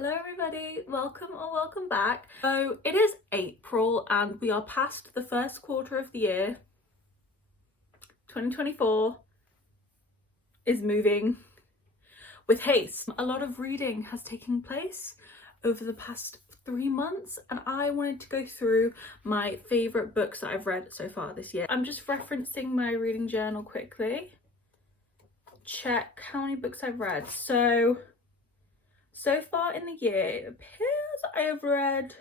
Hello everybody, welcome or welcome back. So it is April and we are past the first quarter of the year. 2024 is moving with haste. A lot of reading has taken place over the past 3 months and I wanted to go through my favourite books that I've read so far this year. I'm just referencing my reading journal quickly. Check how many books I've read. So far in the year, it appears I have read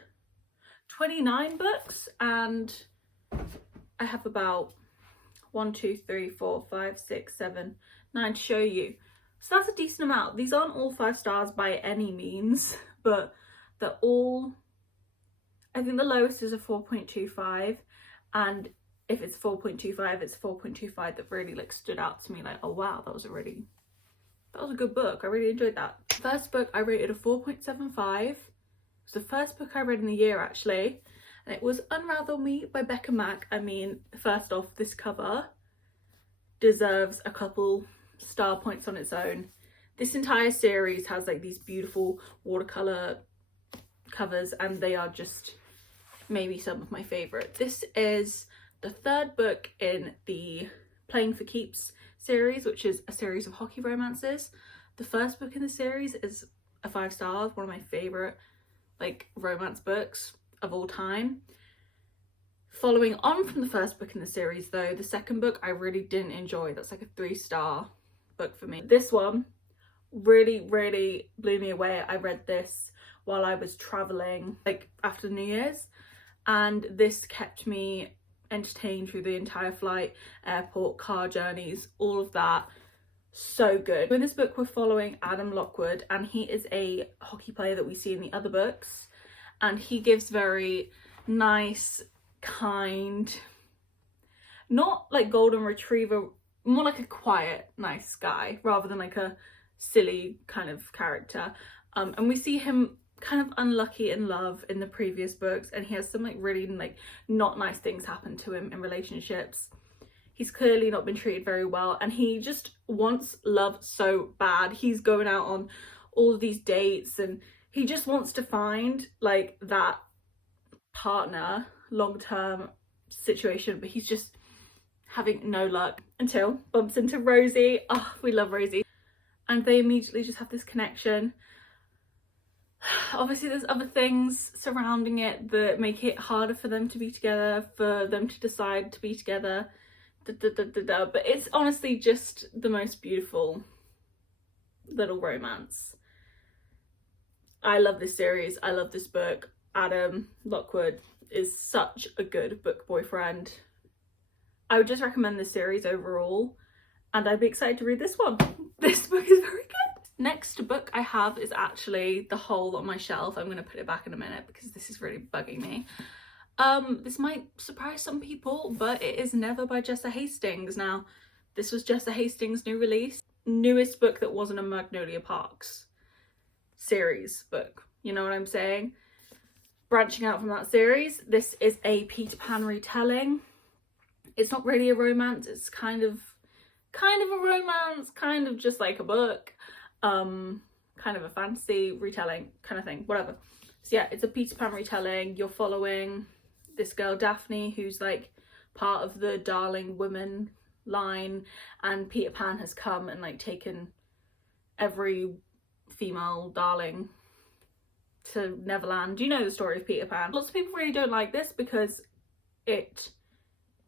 29 books and I have about 1, 2, 3, 4, 5, 6, 7, 9 to show you. So that's a decent amount. These aren't all 5 stars by any means, but they're all, I think the lowest is a 4.25, and if it's 4.25, it's 4.25 that really like stood out to me, like, oh wow, that was a good book. I really enjoyed that. First book I rated a 4.75. It was the first book I read in the year actually, and it was Unravel Me by Becca Mack. I mean, first off, this cover deserves a couple star points on its own. This entire series has like these beautiful watercolor covers and they are just maybe some of my favorite. This is the third book in the Playing for Keeps series, which is a series of hockey romances. The first book in the series is a 5 stars, one of my favorite like romance books of all time. Following on from the first book in the series though, the second book I really didn't enjoy. That's like a 3-star book for me. This one really blew me away. I read this while I was traveling like after New Year's, and this kept me entertained through the entire flight, airport, car journeys, all of that. So good. In this book we're following Adam Lockwood, and he is a hockey player that we see in the other books, and he gives very nice, kind, not like golden retriever, more like a quiet nice guy rather than like a silly kind of character, and we see him kind of unlucky in love in the previous books, and he has some like really like not nice things happen to him in relationships. He's clearly not been treated very well and he just wants love so bad. He's going out on all of these dates and he just wants to find like that partner, long-term situation, but he's just having no luck until bumps into Rosie. Oh, we love Rosie, and they immediately just have this connection. Obviously there's other things surrounding it that make it harder for them to be together, for them to decide to be together, but it's honestly just the most beautiful little romance. I love this series, I love this book. Adam Lockwood is such a good book boyfriend. I would just recommend this series overall, and I'd be excited to read this one. This book is very good. Next book I have is actually The Hole on my shelf. I'm going to put it back in a minute because this is really bugging me. This might surprise some people, but it is Never by Jessa Hastings. Now, this was Jessa Hastings' new release. Newest book that wasn't a Magnolia Parks series book. You know what I'm saying? Branching out from that series, this is a Peter Pan retelling. It's not really a romance. It's kind of a romance, kind of just like a book. Kind of a fantasy retelling kind of thing, whatever. So yeah, it's a Peter Pan retelling. You're following this girl Daphne, who's like part of the Darling Women line, and Peter Pan has come and like taken every female darling to Neverland. You know the story of Peter Pan. Lots of people really don't like this because it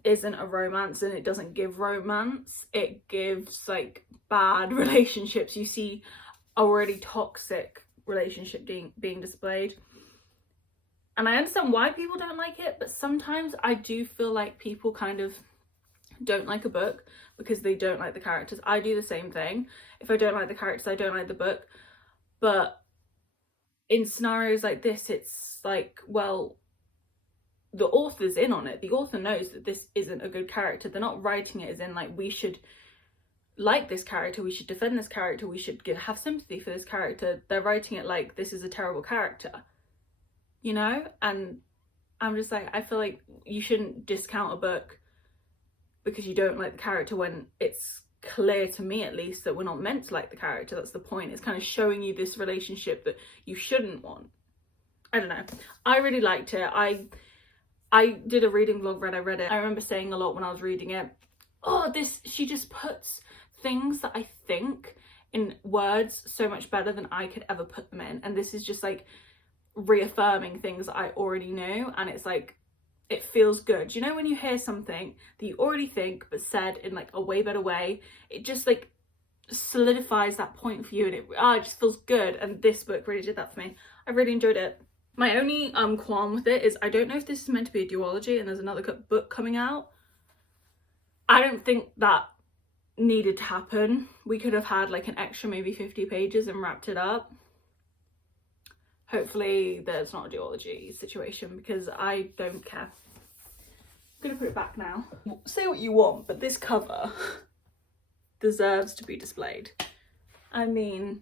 isn't a romance and it doesn't give romance. It gives like bad relationships. You see a really toxic relationship being displayed, and I understand why people don't like it, but sometimes I do feel like people kind of don't like a book because they don't like the characters. I do the same thing. If I don't like the characters, I don't like the book. But in scenarios like this, it's like, well, the author's in on it. The author knows that this isn't a good character. They're not writing it as in like, we should like this character, we should defend this character, we should have sympathy for this character. They're writing it like this is a terrible character, you know? And I'm just like, I feel like you shouldn't discount a book because you don't like the character when it's clear to me at least that we're not meant to like the character. That's the point. It's kind of showing you this relationship that you shouldn't want. I don't know. I really liked it. I did a reading vlog when I read it. I remember saying a lot when I was reading it, oh, she just puts things that I think in words so much better than I could ever put them in. And this is just like reaffirming things that I already knew, and it's like, it feels good. You know, when you hear something that you already think but said in like a way better way, it just like solidifies that point for you, and it just feels good. And this book really did that for me. I really enjoyed it. My only qualm with it is I don't know if this is meant to be a duology and there's another book coming out. I don't think that needed to happen. We could have had like an extra maybe 50 pages and wrapped it up. Hopefully there's not a duology situation, because I don't care. I'm gonna put it back now. Say what you want, but this cover deserves to be displayed. I mean,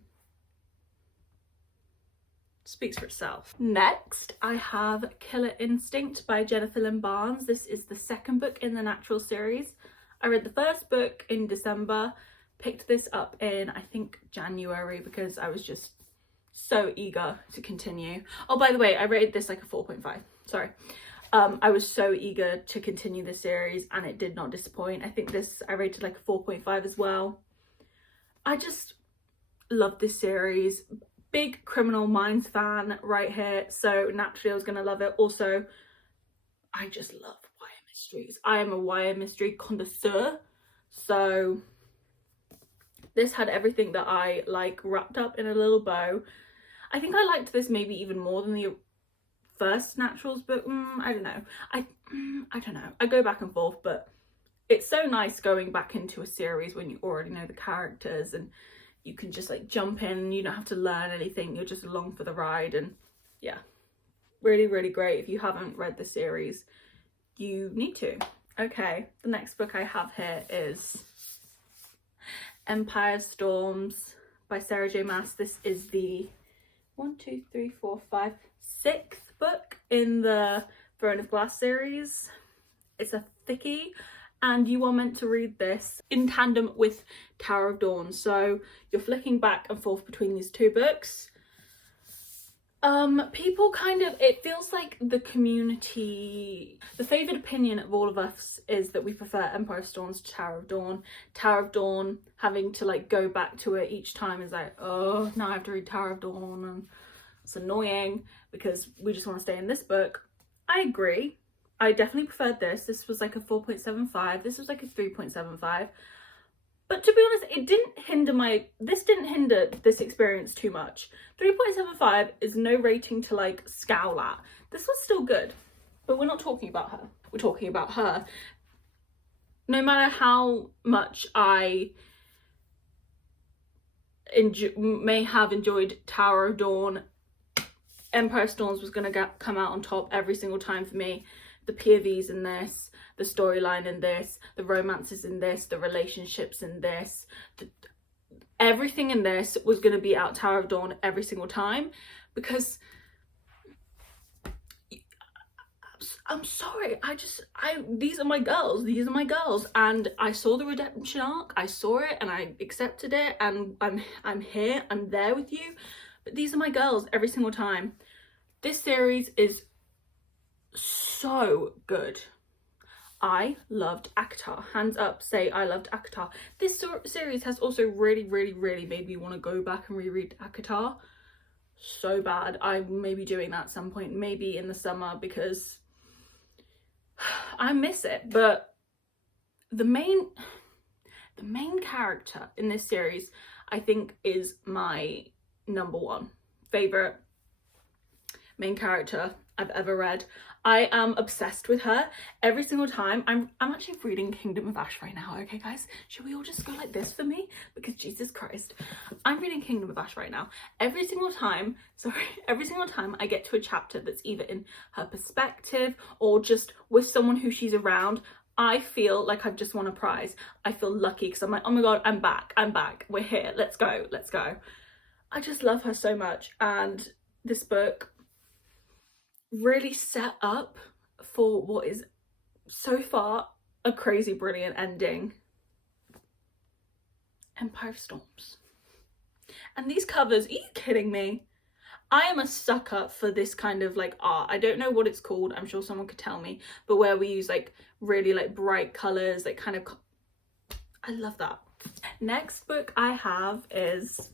speaks for itself. Next, I have Killer Instinct by Jennifer Lynn Barnes. This is the second book in the Natural series. I read the first book in December, picked this up in, I think, January, because I was just so eager to continue. Oh, by the way, I rated this like a 4.5. Sorry. I was so eager to continue the series, and it did not disappoint. I think this I rated like a 4.5 as well. I just love this series. Big Criminal Minds fan right here, so naturally I was gonna love it. Also, I just love YA mysteries. I am a YA mystery connoisseur, so this had everything that I like wrapped up in a little bow. I think I liked this maybe even more than the first Naturals book. I don't know. I don't know. I go back and forth, but it's so nice going back into a series when you already know the characters and you can just like jump in. You don't have to learn anything. You're just along for the ride. And yeah, really, really great. If you haven't read the series, you need to. Okay, the next book I have here is Empire Storms by Sarah J Maas. This is the 6th book in the Throne of Glass series. It's a thickie, and you are meant to read this in tandem with Tower of Dawn. So you're flicking back and forth between these two books. People kind of, it feels like the community, the favoured opinion of all of us is that we prefer Empire of Storms to Tower of Dawn. Tower of Dawn, having to like go back to it each time is like, oh, now I have to read Tower of Dawn, and it's annoying because we just want to stay in this book. I agree. I definitely preferred this. This was like a 4.75. This was like a 3.75. But to be honest, this didn't hinder this experience too much. 3.75 is no rating to like scowl at. This was still good, but we're not talking about her. We're talking about her. No matter how much I may have enjoyed Tower of Dawn, Empire Storms was going to come out on top every single time for me. The POVs in this, the storyline in this, the romances in this, the relationships in this, everything in this was going to be out Tower of Dawn every single time, because I'm sorry, these are my girls, and I saw the redemption arc, I saw it and I accepted it, and I'm here, I'm there with you, but these are my girls every single time. This series is so good. I loved ACOTAR. Hands up, say I loved ACOTAR. This series has also really, really, really made me want to go back and reread ACOTAR so bad. I may be doing that at some point, maybe in the summer, because I miss it. But the main character in this series, I think, is my #1 favorite main character I've ever read. I am obsessed with her every single time. I'm actually reading Kingdom of Ash right now, okay guys? Should we all just go like this for me? Because Jesus Christ. I'm reading Kingdom of Ash right now. Every single time I get to a chapter that's either in her perspective or just with someone who she's around, I feel like I've just won a prize. I feel lucky because I'm like, oh my god, I'm back, we're here, let's go. I just love her so much, and this book really set up for what is so far a crazy brilliant ending. Empire of Storms. And these covers, are you kidding me? I am a sucker for this kind of like art. I don't know what it's called, I'm sure someone could tell me, but where we use like really like bright colours, like kind of, I love that. Next book I have is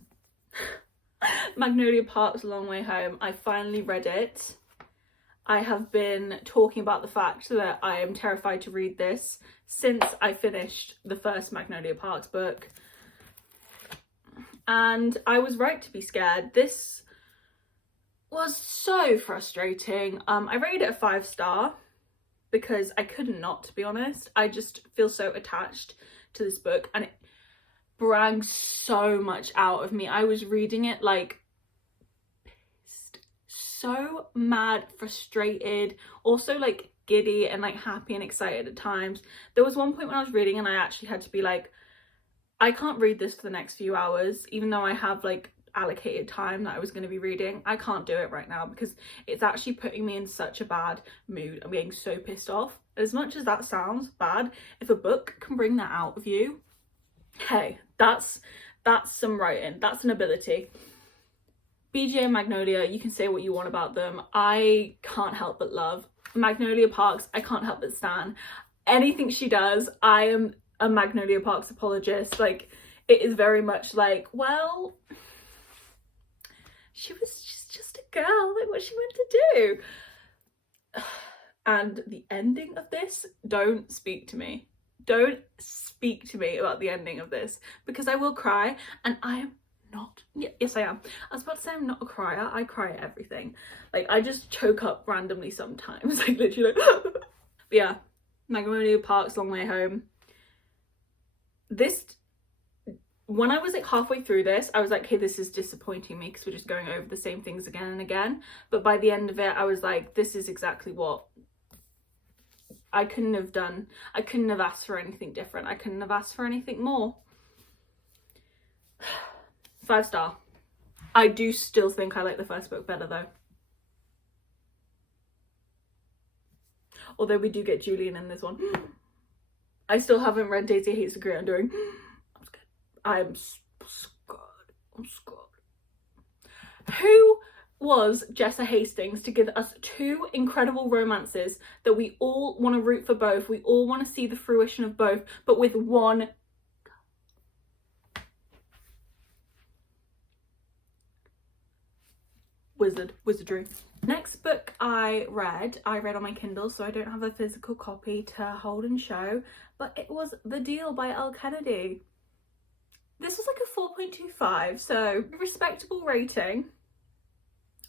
Magnolia Park's Long Way Home. I finally read it. I have been talking about the fact that I am terrified to read this since I finished the first Magnolia Parks book. And I was right to be scared. This was so frustrating. I rated it a 5-star because I couldn't not, to be honest. I just feel so attached to this book and it brings so much out of me. I was reading it like pissed, so mad, frustrated, also like giddy and like happy and excited at times. There was one point when I was reading and I actually had to be like, I can't read this for the next few hours, even though I have like allocated time that I was going to be reading. I can't do it right now because it's actually putting me in such a bad mood. I'm getting so pissed off. As much as that sounds bad, if a book can bring that out of you, hey, that's some writing, that's an ability. BJ and Magnolia, you can say what you want about them. I can't help but love. Magnolia Parks, I can't help but stan. Anything she does, I am a Magnolia Parks apologist. Like, it is very much like, well, she's just a girl, like what she meant to do. And the ending of this, don't speak to me. Don't speak to me about the ending of this because I will cry, and I am not, yes I am. I was about to say I'm not a crier. I cry at everything. Like, I just choke up randomly sometimes, like literally like but yeah, Magnolia Park's Long Way Home. This, when I was like halfway through this, I was like, okay, this is disappointing me because we're just going over the same things again and again. But by the end of it, I was like, this is exactly what I couldn't have done. I couldn't have asked for anything different. I couldn't have asked for anything more. 5-star. I do still think I like the first book better though. Although we do get Julian in this one. I still haven't read Daisy Hates the Great Undoing. I'm scared. I'm scared. I'm scared. Who was Jessa Hastings to give us 2 incredible romances that we all want to root for both, we all want to see the fruition of both, but with one wizardry. Next book I read on my Kindle, so I don't have a physical copy to hold and show, but it was The Deal by Elle Kennedy. This was like a 4.25, so respectable rating.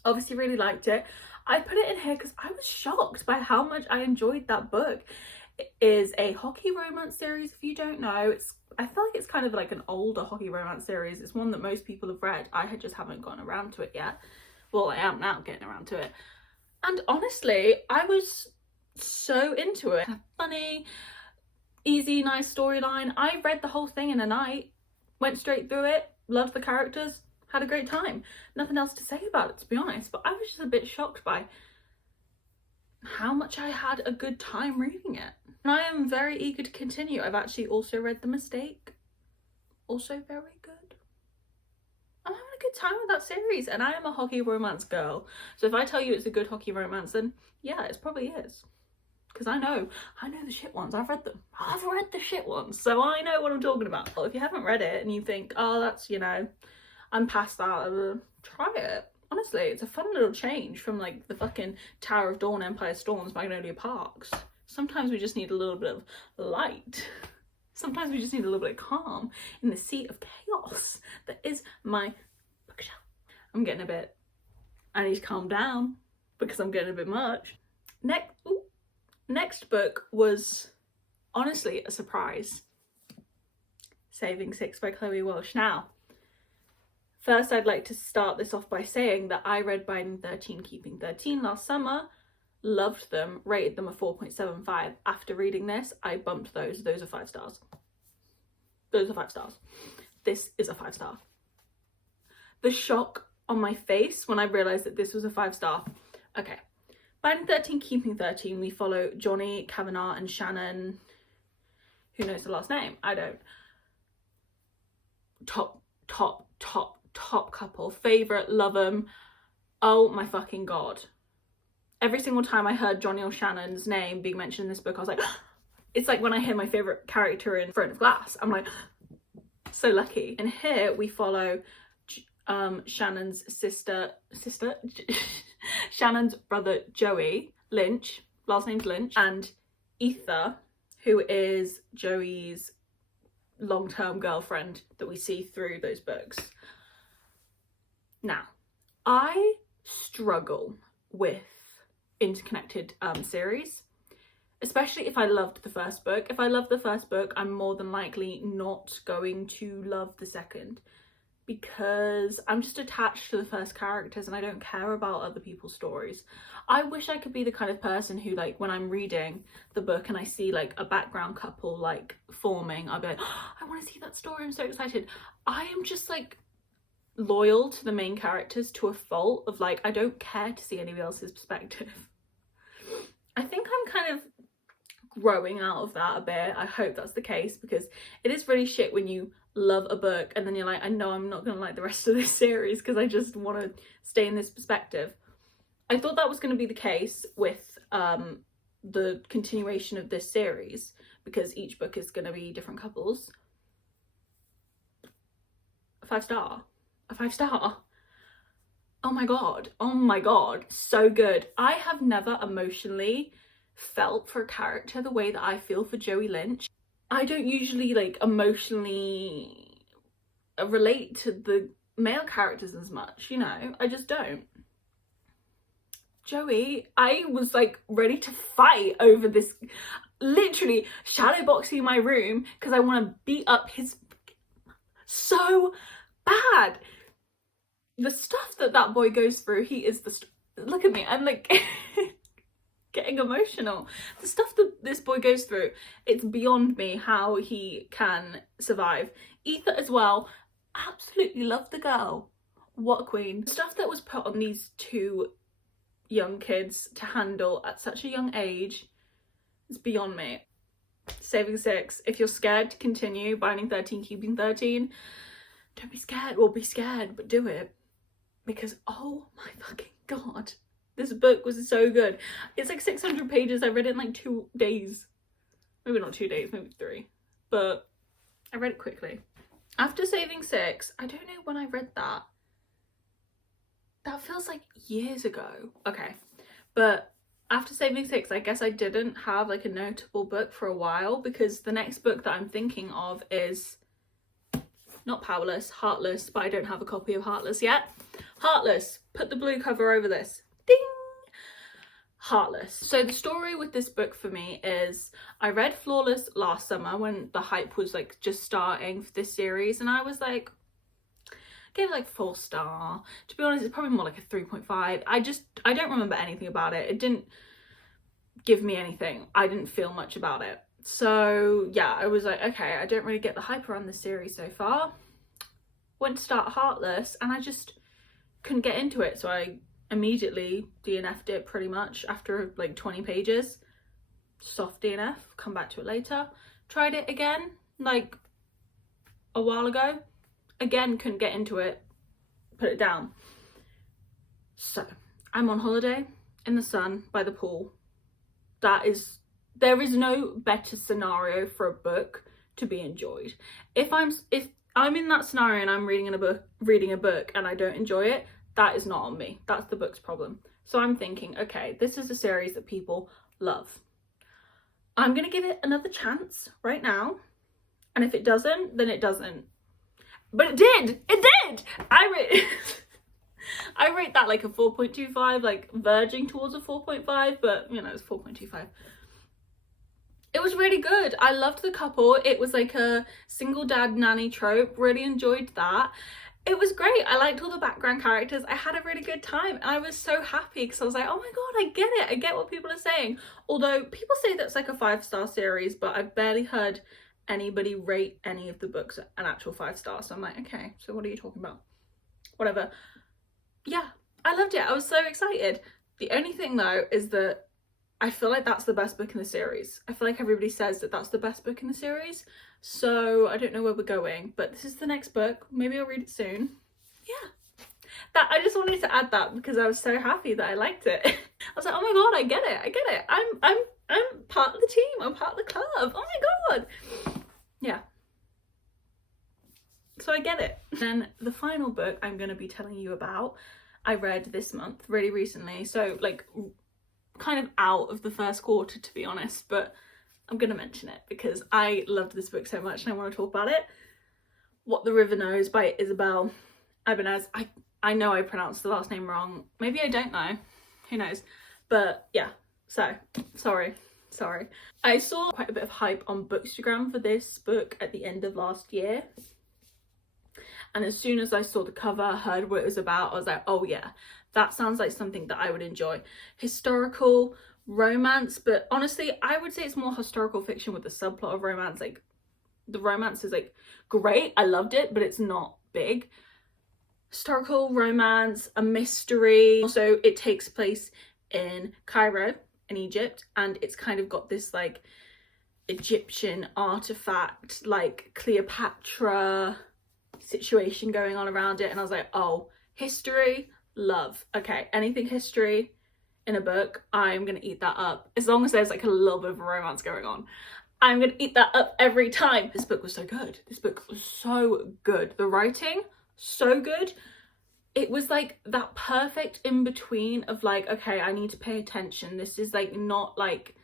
Obviously really liked it. I put it in here because I was shocked by how much I enjoyed that book. It is a hockey romance series, if you don't know. I feel like it's kind of like an older hockey romance series. It's one that most people have read. I just haven't gotten around to it yet. Well, I am now getting around to it. And honestly, I was so into it. Funny, easy, nice storyline. I read the whole thing in a night, went straight through it, loved the characters, had a great time. Nothing else to say about it, to be honest, but I was just a bit shocked by how much I had a good time reading it. And I am very eager to continue. I've actually also read The Mistake. Also very good. I'm having a good time with that series, and I am a hockey romance girl. So if I tell you it's a good hockey romance, then yeah, it probably is. Because I know the shit ones. I've read them. I've read the shit ones, so I know what I'm talking about. Well, if you haven't read it and you think, oh, that's, you know, I'm past that, try it. Honestly, it's a fun little change from like the fucking Tower of Dawn, Empire Storms, Magnolia Parks. Sometimes we just need a little bit of light. Sometimes we just need a little bit of calm in the sea of chaos that is my bookshelf. I'm getting a bit, I need to calm down because I'm getting a bit much. Next book was honestly a surprise. Saving Six by Chloe Walsh. Now, first I'd like to start this off by saying that I read Binding 13, Keeping 13 last summer. Loved them, rated them a 4.75. After reading this, I bumped those. Those are 5 stars. Those are 5 stars. This is a 5-star. The shock on my face when I realised that this was a 5-star. Okay. Binding 13, Keeping 13, we follow Johnny, Kavanagh and Shannon. Who knows the last name? I don't. top couple. Favorite, love them. Oh my fucking god. Every single time I heard Johnny or Shannon's name being mentioned in this book, I was like, it's like when I hear my favorite character in Throne of Glass, I'm like, so lucky. And here we follow Shannon's sister Shannon's brother Joey Lynch, last name's Lynch, and Ether, who is Joey's long-term girlfriend that we see through those books. Now, I struggle with interconnected series, especially if I loved the first book. If I love the first book, I'm more than likely not going to love the second, because I'm just attached to the first characters and I don't care about other people's stories. I wish I could be the kind of person who, like, when I'm reading the book and I see like a background couple like forming, I'll be like, oh, I want to see that story, I'm so excited. I am just like loyal to the main characters to a fault of like, I don't care to see anybody else's perspective. I think I'm kind of growing out of that a bit. I hope that's the case, because it is really shit when you love a book and then you're like, I know I'm not gonna like the rest of this series because I just want to stay in this perspective. I thought that was going to be the case with the continuation of this series, because each book is going to be different couples. A 5-star. A 5-star. Oh my god, so good. I have never emotionally felt for a character the way that I feel for Joey Lynch. I don't usually like emotionally relate to the male characters as much, you know, I just don't. Joey, I was like ready to fight over this, literally shadowboxing my room because I want to beat up his, so bad. The stuff that boy goes through, he is the, look at me, I'm like getting emotional. The stuff that this boy goes through, it's beyond me how he can survive. Ether as well, absolutely love the girl. What a queen. The stuff that was put on these two young kids to handle at such a young age is beyond me. Saving 6, if you're scared to continue Binding 13, Keeping 13, don't be scared. Well, be scared, but do it. Because, oh my fucking god, this book was so good. It's like 600 pages. I read it in like 2 days. Maybe not 2 days, maybe 3. But I read it quickly. After Saving 6, I don't know when I read that. That feels like years ago. Okay. But after Saving 6, I guess I didn't have like a notable book for a while, because the next book that I'm thinking of is not Powerless, Heartless, but I don't have a copy of Heartless yet. Heartless, put the blue cover over this. Ding! Heartless. So the story with this book for me is, I read Flawless last summer when the hype was like just starting for this series, and I was like, gave it like 4-star. To be honest, it's probably more like a 3.5. I don't remember anything about it. It didn't give me anything. I didn't feel much about it. So yeah, I was like, okay, I don't really get the hype around this series so far. Went to start Heartless and I just couldn't get into it. So I immediately DNF'd it pretty much after like 20 pages. Soft DNF, come back to it later. Tried it again like a while ago. Again, couldn't get into it, put it down. So I'm on holiday in the sun by the pool. There is no better scenario for a book to be enjoyed. If I'm in that scenario and I'm reading a book and I don't enjoy it, that is not on me. That's the book's problem. So I'm thinking, okay, this is a series that people love. I'm gonna give it another chance right now. And if it doesn't, then it doesn't. But it did! It did! I rate that like a 4.25, like verging towards a 4.5, but you know, it's 4.25. It was really good. I loved the couple. It was like a single dad nanny trope. Really enjoyed that. It was great. I liked all the background characters. I had a really good time and I was so happy because I was like, oh my god, I get it. I get what people are saying. Although people say that's like a 5-star series, but I've barely heard anybody rate any of the books an actual 5-star. So I'm like, okay, so what are you talking about? Whatever. Yeah, I loved it. I was so excited. The only thing though is that I feel like that's the best book in the series. I feel like everybody says that that's the best book in the series. So I don't know where we're going, but this is the next book. Maybe I'll read it soon. Yeah. That, I just wanted to add that because I was so happy that I liked it. I was like, oh my god, I get it. I'm part of the team. I'm part of the club. Oh my god. Yeah. So I get it. Then the final book I'm going to be telling you about, I read this month, really recently. So like kind of out of the first quarter, to be honest, but I'm going to mention it because I loved this book so much and I want to talk about it. What the River Knows by Isabel Ibanez. I know I pronounced the last name wrong. Maybe I don't know. Who knows? But yeah, so sorry. I saw quite a bit of hype on Bookstagram for this book at the end of last year. And as soon as I saw the cover, heard what it was about, I was like, oh yeah, that sounds like something that I would enjoy. Historical romance, but honestly, I would say it's more historical fiction with the subplot of romance. Like, the romance is like great, I loved it, but it's not big. Historical romance, a mystery. Also, it takes place in Cairo, in Egypt, and it's kind of got this like Egyptian artifact, like Cleopatra situation going on around it, and I was like, oh, history, love. Okay, anything history in a book, I'm gonna eat that up. As long as there's like a little bit of a romance going on, I'm gonna eat that up every time. This book was so good. This book was so good. The writing, so good. It was like that perfect in between of like, okay, I need to pay attention. This is like not like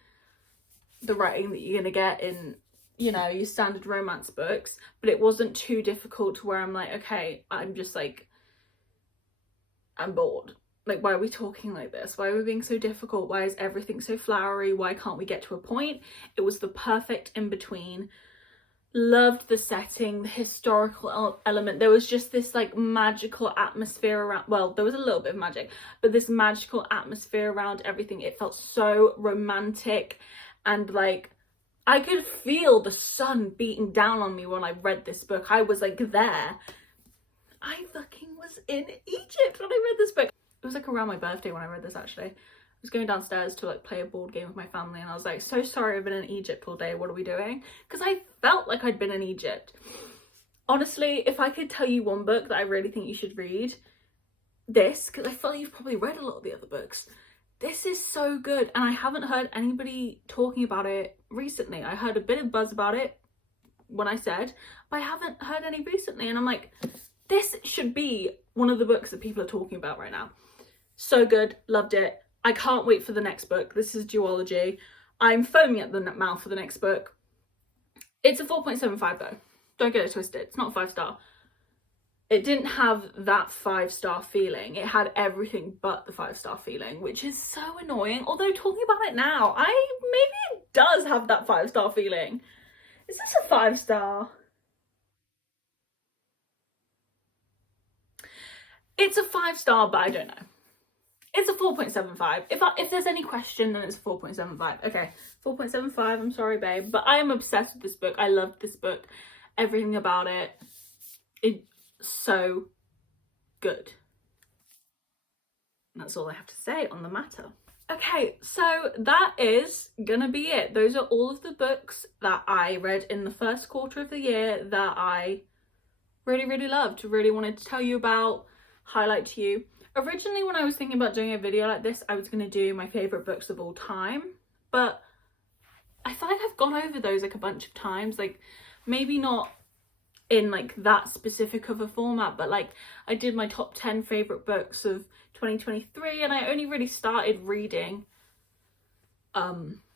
the writing that you're gonna get in, you know, your standard romance books, but it wasn't too difficult to where I'm like, okay, I'm just like, I'm bored. Like, why are we talking like this? Why are we being so difficult? Why is everything so flowery? Why can't we get to a point? It was the perfect in between. Loved the setting, the historical element. There was just this like magical atmosphere around, well, there was a little bit of magic, but this magical atmosphere around everything. It felt so romantic, and like I could feel the sun beating down on me when I read this book. I was like there. I fucking was in Egypt when I read this book. It was like around my birthday when I read this, actually. I was going downstairs to like play a board game with my family, and I was like, so sorry, I've been in Egypt all day, what are we doing? Because I felt like I'd been in Egypt. Honestly, if I could tell you one book that I really think you should read, this, because I feel like you've probably read a lot of the other books. This is so good, and I haven't heard anybody talking about it recently. I heard a bit of buzz about it when I said, but I haven't heard any recently, and I'm like, this should be one of the books that people are talking about right now. So good, loved it. I can't wait for the next book. This is duology. I'm foaming at the mouth for the next book. It's a 4.75 though. Don't get it twisted. It's not 5-star. It didn't have that 5-star feeling. It had everything but the 5-star feeling, which is so annoying. Although talking about it now, maybe it does have that 5-star feeling. Is this a 5-star? It's a 5-star, but I don't know. It's a 4.75. If there's any question, then it's a 4.75. Okay, 4.75, I'm sorry, babe. But I am obsessed with this book. I loved this book. Everything about it. It's so good. And that's all I have to say on the matter. Okay, so that is gonna be it. Those are all of the books that I read in the first quarter of the year that I really, really loved, really wanted to tell you about, highlight to you. Originally, when I was thinking about doing a video like this, I was going to do my favourite books of all time, but I feel like I've gone over those like a bunch of times, like maybe not in like that specific of a format, but like I did my top 10 favourite books of 2023, and I only really started reading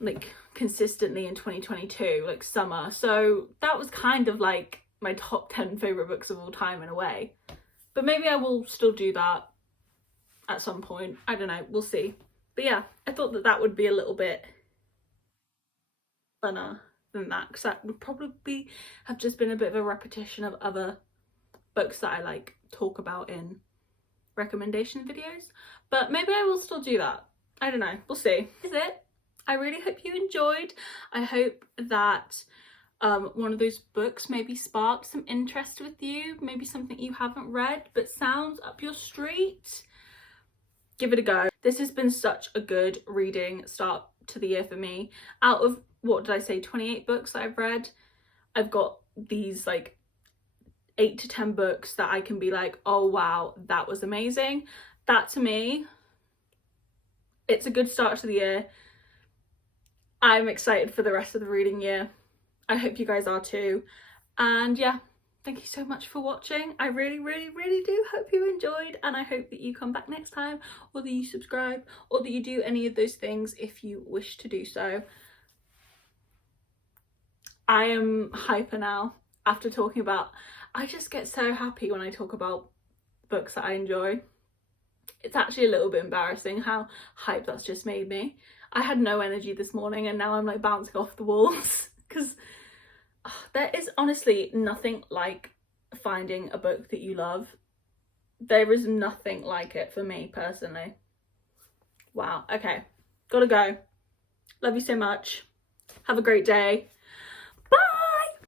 like consistently in 2022, like summer, so that was kind of like my top 10 favourite books of all time in a way. But maybe I will still do that at some point. I don't know, we'll see. But yeah, I thought that that would be a little bit funner than that, because that would probably have just been a bit of a repetition of other books that I like talk about in recommendation videos. But maybe I will still do that. I don't know, we'll see. Is it? I really hope you enjoyed. I hope that one of those books maybe sparked some interest with you, maybe something you haven't read but sounds up your street. Give it a go. This has been such a good reading start to the year for me. Out of, what did I say, 28 books that I've read, I've got these like 8 to 10 books that I can be like, oh wow, that was amazing. That to me, it's a good start to the year. I'm excited for the rest of the reading year. I hope you guys are too. And yeah, thank you so much for watching. I really, really, really do hope you enjoyed, and I hope that you come back next time, or that you subscribe, or that you do any of those things if you wish to do so. I am hyper now after talking about, I just get so happy when I talk about books that I enjoy. It's actually a little bit embarrassing how hype that's just made me. I had no energy this morning and now I'm like bouncing off the walls because there is honestly nothing like finding a book that you love. There is nothing like it for me personally. Wow, okay, gotta go. Love you so much. Have a great day.